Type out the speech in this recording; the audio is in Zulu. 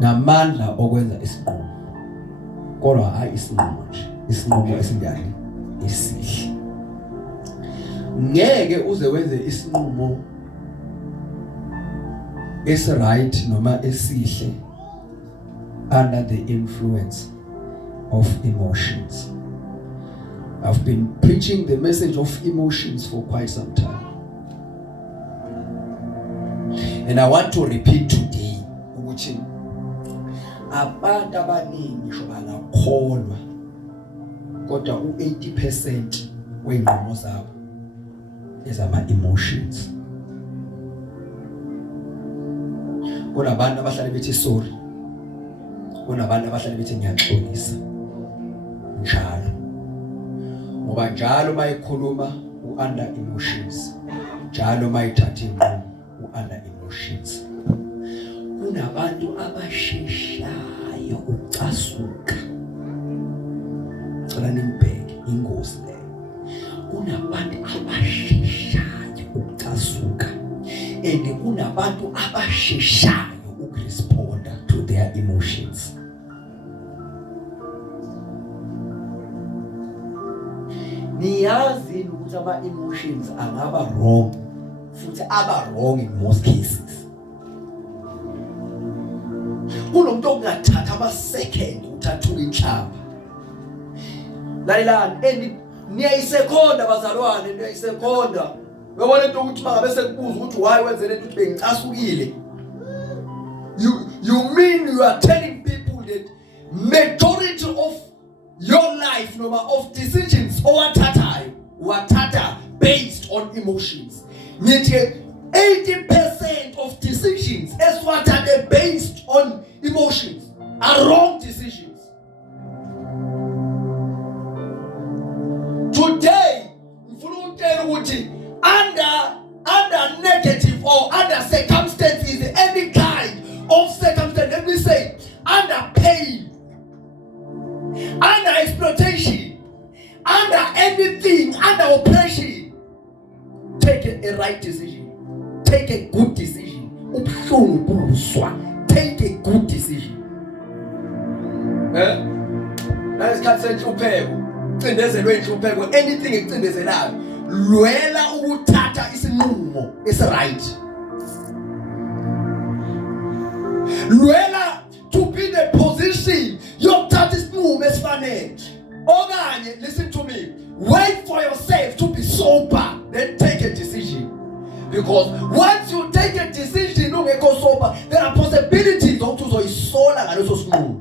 namandla okwenza isinqumo, kodwa hayi isinqumo nje, isinqumo esinjani esihle. Ngeke uze wenze isinqumo right noma esihle under the influence of emotions. I've been preaching the message of emotions for quite some time, and I want to repeat today ukuthi abantu abaningi ngisho bangakholwa kodwa u80% weinqomo zabo ezama emotions. Kunabantu abahlala bethi sorry, kunabantu abahlala bethi ngiyaxolisa njalo, ngoba njalo mayikhuluma under emotions, njalo mayithatha inqumo under emotions. Kunabantu abasheshayo ucasuka, cela nimbheke ingozi leyo. Kunabantu abasheshayo ucasuka, and kunabantu abasheshayo ukuresponda to their emotions. Niyazi ukuthi ama emotions angaba wrong, futhi aba wrong in most cases. Kunomuntu ongathatha ama second uthathula inhlamba. Lalelani, and niyayisekhonda bazalwane, niyayisekhonda. Uyabona into ukuthi mangabe sekubuza ukuthi why wenze lento ukuthi bengicasukile. You mean you are telling people that majority of your life noma of decisions wathatha based on emotions. Nithi 80% of decisions eswathathe based on emotions are wrong decisions. Today ngifuna ukutshela ukuthi under negative or under circumstances, any kind of circumstance, let me say, under pain, under exploitation, under anything, under oppression, take a right decision, take a good decision. Take a good decision. Let's cancel anything ecindezelayo, lwela ukuthatha isinqumo esi-right. Lwela to be in a position yokuthatha isinqumo esifanele. Okanye, listen to me, wait for yourself to be sober, then take a decision. Because once you take a decision ungekho sober, there are possibilities ukuthi uzoyisola ngaleso sinqumo.